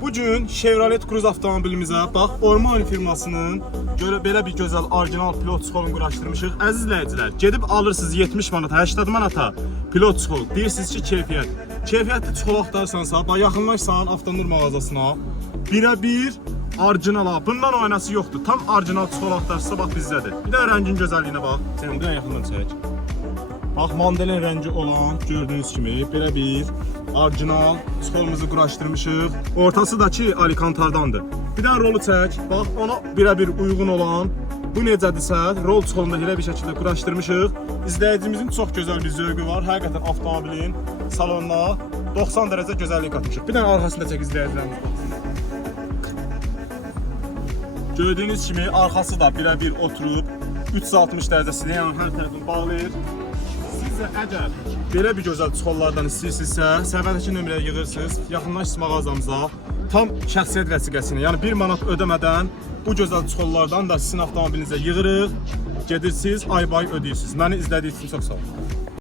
Bugün Chevrolet Cruze avtomobilimizə bax Ormani firmasının belə bir gözəl orijinal pilot çuxolunu quraşdırmışıq. Əziz izləyicilər, gedib alırsınız 70 manata, 80 manata pilot çuxol. Deyirsiniz ki, keyfiyyət. Keyfiyyətli çuxol axtarsansa, bax yaxınlaşsan avtonur mağazasına, birə-bir orijinal. Bundan oynası yoxdur. Tam orijinal çuxol axtarsa bax bizdədir. Bir də rəngin gözəlliyinə bax. Sən bir yaxından çək. Bax mandalin rəngi olan gördüyünüz kimi belə bir orijinal çuxolumuzu quraşdırmışıq. Ortası da ki alikantardandır. Bir dənə rolu çək. Bax ona birə-bir uyğun olan bu necədirsə rol çuxolunu elə bir şəkildə quraşdırmışıq. İzləyicimizin çox gözəl bir zövqü var. Həqiqətən avtomobilin salonuna 90 dərəcə gözəllik qatmışıq. Bir dənə arxasında çək izləyicilərimiz baxsın. Gördüyünüz kimi arxası da birə-bir oturub 360 dərəcəsində, yəni hər tərəfini bağlayır. Əgər belə bir gözəl çuxollardan istəyirsinizsə, səviyyədəki nömrəyə yığırsınız, yaxınlaşsınız mağazamıza, tam şəxsiyyət vəsiqəsini, yəni 1 manat ödəmədən bu gözəl çuxollardan da sizin avtomobilinizə yığırıq, gedirsiniz, ay-bay ödəyirsiniz. Məni izlədiyiniz üçün çox sağ olun.